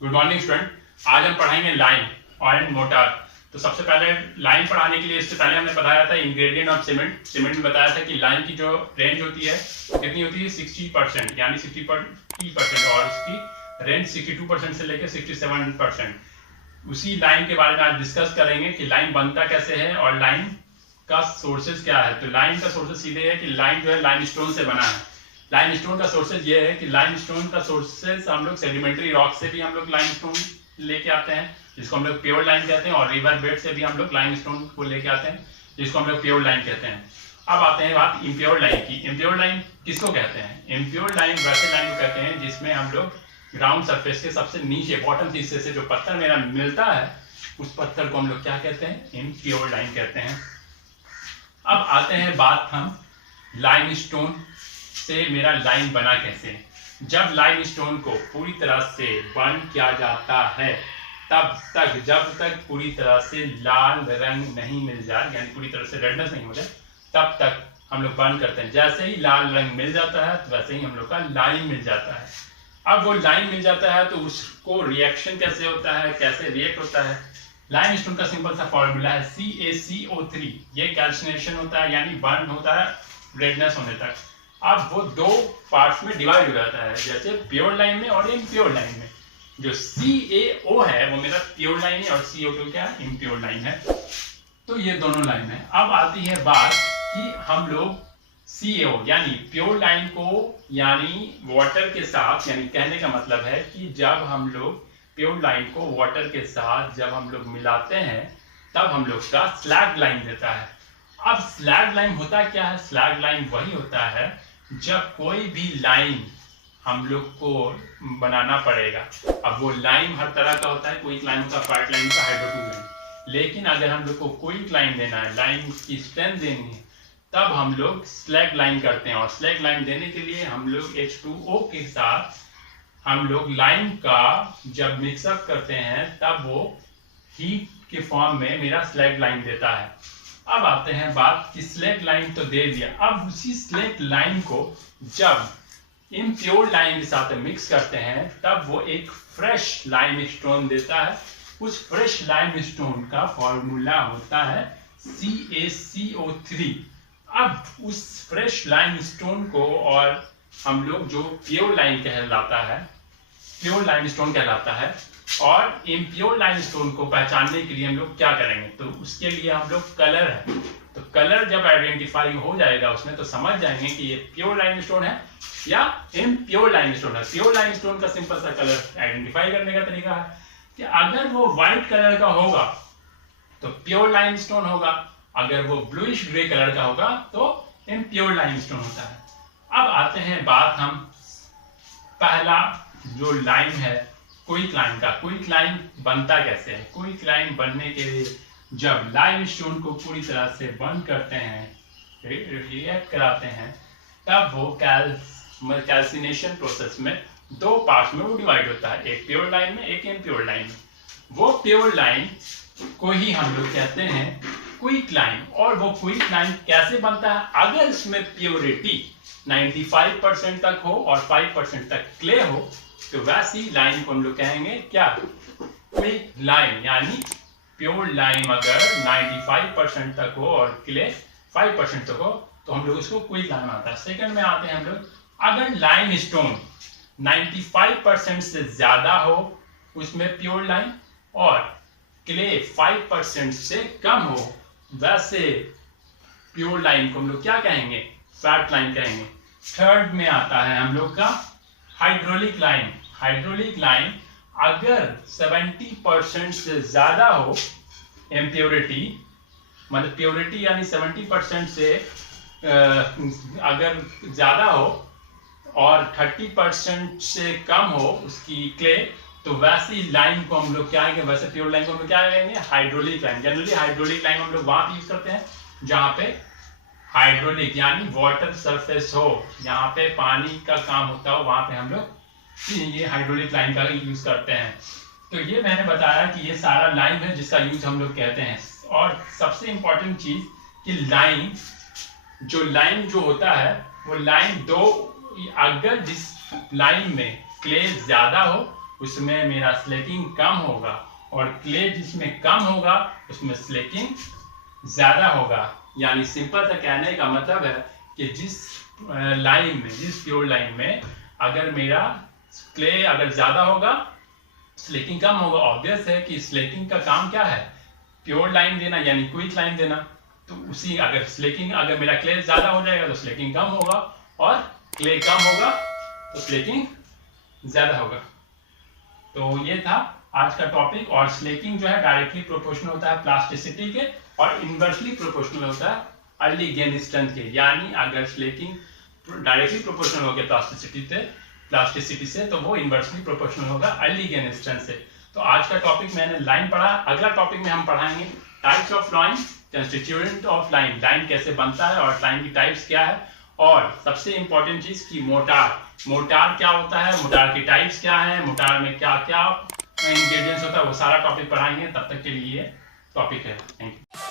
Good morning student. आज हम पढ़ाएंगे लाइम एंड मोटार। तो सबसे पहले लाइम पढ़ाने के लिए इससे पहले हमने बताया था इंग्रेडिएंट ऑफ सीमेंट। सीमेंट में बताया था कि लाइम की जो रेंज होती है कितनी होती है 60%, यानी 60% और इसकी रेंज 62% से लेकर 67%। उसी लाइम के बारे में आज डिस्कस करेंगे कि लाइम बनता कैसे है और लाइम का सोर्सेज क्या है। तो लाइम का सोर्सेज सीधे है कि लाइम जो है लाइम स्टोन से बना है। लाइम स्टोन का सोर्सेज ये है कि लाइम स्टोन का सोर्सेज हम लोग सेडिमेंट्री रॉक से भी हम लोग लाइम स्टोन लेके आते हैं, जिसको हम लोग प्योर लाइम कहते हैं, और रिवर बेड से भी हम लोग लाइम स्टोन को लेके आते हैं, जिसको हम लोग प्योर लाइम कहते हैं। अब आते हैं बात इम्प्योर लाइम की। इम्प्योर लाइम किसको कहते हैं? इम्प्योर लाइम वैसे लाइम को कहते हैं जिसमें हम लोग ग्राउंड सरफेस के सबसे नीचे बॉटम हिस्से से जो पत्थर मेरा मिलता है उस पत्थर को हम लोग क्या कहते हैं? इम्प्योर लाइम कहते हैं। अब आते हैं बात हम लाइम स्टोन से मेरा लाइम बना कैसे। जब लाइम स्टोन को पूरी तरह से बर्न किया जाता है जब तक पूरी तरह से लाल रंग नहीं मिल जाए, यानी पूरी तरह से रेडनेस नहीं हो जाए, तब तक हम लोग बर्न करते हैं। जैसे ही लाल रंग मिल जाता है तो वैसे ही हम लोग का लाइम मिल जाता है। अब वो लाइम मिल जाता है तो उसको रिएक्शन कैसे होता है, कैसे रिएक्ट होता है। लाइम स्टोन का सिंपल सा फॉर्मूला है CaCO3। ये कैल्सिनेशन होता है, यानी बर्न होता है रेडनेस होने तक। अब वो दो पार्ट्स में डिवाइड हो जाता है, जैसे प्योर लाइम में और इम्प्योर लाइम में। जो CaO है वो मेरा प्योर लाइम है और CO2 क्या है? इम्प्योर लाइम है। तो ये दोनों लाइम है। अब आती है बात कि हम लोग CaO यानी प्योर लाइम को यानी वाटर के साथ, यानी कहने का मतलब है कि जब हम लोग प्योर लाइम को वाटर के साथ जब हम लोग मिलाते हैं तब हम लोग का स्लैग लाइम देता है। अब स्लैग लाइम होता क्या है? स्लैग लाइम वही होता है जब कोई भी लाइम हम लोग को बनाना पड़ेगा। अब वो लाइम हर तरह का होता है, कोई लाइम का पार्ट लाइम का हाइड्रोजन लाइम, लेकिन अगर हम लोग को कोई लाइम देना है, लाइम की स्ट्रेंथ देनी है, तब हम लोग स्लैग लाइम करते हैं। और स्लैग लाइम देने के लिए हम लोग H2O के साथ हम लोग लाइम का जब मिक्सअप करते हैं तब वो हीट के फॉर्म में मेरा स्लैग लाइम देता है। अब आते हैं बात कि स्लैग लाइम तो दे दिया, अब उसी स्लैग लाइम को जब इम्प्योर लाइम के साथ मिक्स करते हैं तब वो एक फ्रेश लाइम स्टोन देता है। उस फ्रेश लाइम स्टोन का फॉर्मूला होता है CaCO3। अब उस फ्रेश लाइम स्टोन को और हम लोग जो प्योर लाइम कहलाता है, प्योर लाइम स्टोन कहलाता है, और इम्प्योर लाइम स्टोन को पहचानने के लिए हम लोग क्या करेंगे? तो उसके लिए हम लोग कलर है, तो कलर जब आइडेंटिफाई हो जाएगा उसमें तो समझ जाएंगे कि ये प्योर लाइम स्टोन है या इम्प्योर लाइम स्टोन है। प्योर लाइम स्टोन का सिंपल सा कलर आइडेंटिफाई करने का तरीका है कि अगर वो व्हाइट कलर का होगा तो प्योर लाइम स्टोन होगा, अगर वो ब्लूइश ग्रे कलर का होगा तो इम्प्योर लाइम स्टोन होता है। अब आते हैं बात हम पहला जो लाइम है क्विक लाइम का। क्विक लाइम बनता कैसे है? क्विक लाइम बनने के लिए जब लाइम स्टोन को पूरी तरह से बर्न करते हैं, रिएक्ट कराते हैं, तब वो कैल्सिनेशन प्रोसेस में दो पार्ट्स में वो डिवाइड होता है, एक प्योर लाइम में, एक इम्प्योर लाइम में। वो प्योर लाइम को ही हम लोग कहते हैं क्विक लाइम। और वो क्विक लाइम कैसे बनता है? अगर इसमें प्योरिटी 95% तक हो और 5% तक क्ले हो तो वैसी लाइम को हम लोग कहेंगे क्या? Quick lime. यानी प्योर लाइम अगर 95% तक हो और क्ले 5% तक हो तो हम लोग इसको क्विक लाइम आता है। सेकंड में आते हैं हम लोग, अगर लाइम स्टोन 95% से ज्यादा हो उसमें प्योर लाइम और क्ले 5% से कम हो, वैसे प्योर लाइम को हम लोग क्या कहेंगे? फैट लाइम कहेंगे। थर्ड में आता है हम लोग का हाइड्रोलिक लाइम। हाइड्रोलिक लाइम अगर 70% से ज्यादा हो इम्प्योरिटी, मतलब प्योरिटी यानी 70% से अगर ज्यादा हो और 30% से कम हो उसकी क्ले, तो वैसी लाइम को हम लोग क्या कहेंगे? वैसे प्योर लाइम को हम लोग क्या कहेंगे? Hydraulic lime. Generally hydraulic lime हम लोग वहां पे यूज करते हैं जहां पे हाइड्रोलिक यानी वाटर सरफेस हो, जहां पे पानी का काम होता हो, वहां पे हम लोग ये हाइड्रोलिक लाइम का यूज करते हैं। तो ये मैंने बताया कि ये सारा लाइम है जिसका यूज हम लोग कहते हैं। और सबसे इंपॉर्टेंट चीज कि लाइम जो होता है वो लाइम दो, अगर जिस लाइम में क्ले ज्यादा हो उसमें मेरा स्लेकिंग कम होगा, और क्ले जिसमें कम होगा उसमें स्लेकिंग ज्यादा होगा। यानी सिंपल सा कहने का मतलब है कि जिस लाइन में, जिस प्योर लाइन में अगर मेरा क्ले अगर ज्यादा होगा, स्लेकिंग कम होगा। ऑब्वियस है कि स्लेकिंग का काम क्या है, प्योर लाइन देना यानी क्विक लाइन देना। तो उसी अगर स्लेकिंग, अगर मेरा क्ले ज्यादा हो जाएगा तो स्लेकिंग कम होगा, और क्ले कम होगा तो स्लेकिंग ज्यादा होगा। तो ये था आज का टॉपिक। और स्लेकिंग जो है डायरेक्टली प्रोपोर्शनल होता है प्लास्टिसिटी के, और इनवर्सली प्रोपोर्शनल होता है अर्ली गेन स्ट्रेंथ के। यानी अगर स्लेकिंग डायरेक्टली प्रोपोर्शनल हो गया प्लास्टिसिटी से तो वो इनवर्सली प्रोपोर्शनल होगा अर्ली गेन स्ट्रेंथ से। तो आज का टॉपिक मैंने लाइन पढ़ा। अगला टॉपिक में हम पढ़ाएंगे types of line, constituent of line, line कैसे बनता है और लाइन की टाइप्स क्या है, और सबसे इंपॉर्टेंट चीज की मोटार क्या होता है, मोटार की टाइप्स क्या है, मोटार में क्या क्या इंग्रेडिएंट्स होता है, वो सारा टॉपिक पढ़ाएंगे। तब तक के लिए टॉपिक है। Thank you.